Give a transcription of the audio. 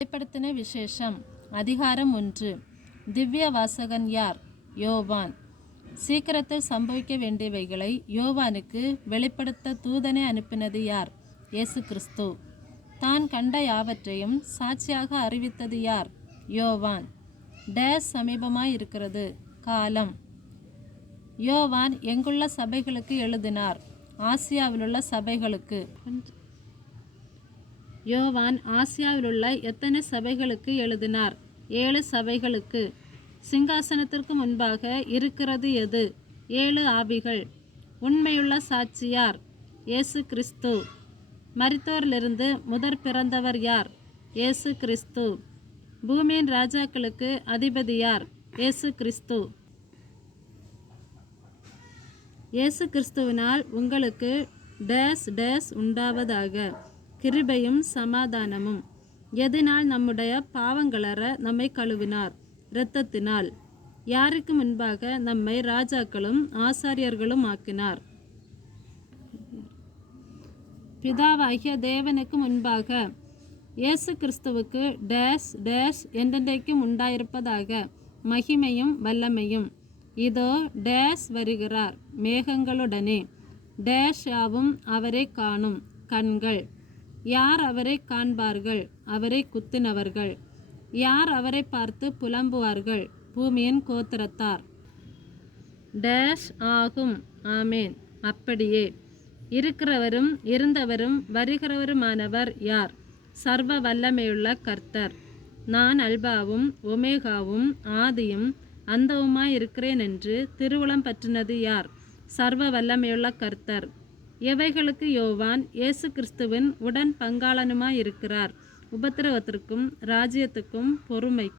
வெளிப்படுத்தின விசேஷம் அதிகாரம் 1. திவ்ய வாசகன் யார்? யோவான். சீக்கிரத்தில் சம்பவிக்க வேண்டியவைகளை யோவானுக்கு வெளிப்படுத்த தூதனை அனுப்பினது யார்? இயேசு கிறிஸ்து. தான் கண்ட யாவற்றையும் சாட்சியாக அறிவித்தது யார்? யோவான். டேஸ் சமீபமாய் இருக்கிறது. காலம். யோவான் எங்குள்ள சபைகளுக்கு எழுதினார்? ஆசியாவிலுள்ள சபைகளுக்கு. யோவான் ஆசியாவிலுள்ள எத்தனை சபைகளுக்கு எழுதினார்? 7 சபைகளுக்கு. சிங்காசனத்திற்கு முன்பாக இருக்கிறது எது? 7 ஆவிகள். உண்மையுள்ள சாட்சியார்? இயேசு கிறிஸ்து. மரித்தோரிலிருந்து முதற் பிறந்தவர் யார்? இயேசு கிறிஸ்து. பூமியின் ராஜாக்களுக்கு அதிபதி யார்? இயேசு கிறிஸ்து. இயேசு கிறிஸ்துவினால் உங்களுக்கு டேஸ் டேஸ் உண்டாவதாக. கிருபையும் சமாதானமும். எதினால் நம்முடைய பாவங்களற நம்மை கழுவினார்? இரத்தத்தினால். யாருக்கு முன்பாக நம்மை ராஜாக்களும் ஆசாரியர்களும் ஆக்கினார்? பிதாவாகிய தேவனுக்கு முன்பாக. இயேசு கிறிஸ்துவுக்கு டேஸ் டேஸ் என்றென்றைக்கும் உண்டாயிருப்பதாக மகிமையும் வல்லமையும். இதோ டேஸ் வருகிறார் மேகங்களுடனே. டேஸ் யாவும் அவரை காணும் கண்கள். யார் அவரை காண்பார்கள்? அவரை குத்தினவர்கள். யார் அவரை பார்த்து புலம்புவார்கள்? பூமியின் கோத்திரத்தார். டேஷ் ஆகும். ஆமேன். அப்படியே. இருக்கிறவரும் இருந்தவரும் வருகிறவருமானவர் யார்? சர்வ வல்லமையுள்ள கர்த்தர். நான் அல்பாவும் ஒமேகாவும் ஆதியும் அந்தவுமாய் இருக்கிறேன் என்று திருவுளம் பற்றினது யார்? சர்வ வல்லமையுள்ள கர்த்தர். எவைகளுக்கு யோவான் இயேசு கிறிஸ்துவின் உடன் பங்காளனுமாய் இருக்கிறார்? உபத்திரவத்திற்கும் ராஜ்யத்துக்கும் பொறுமைக்கும்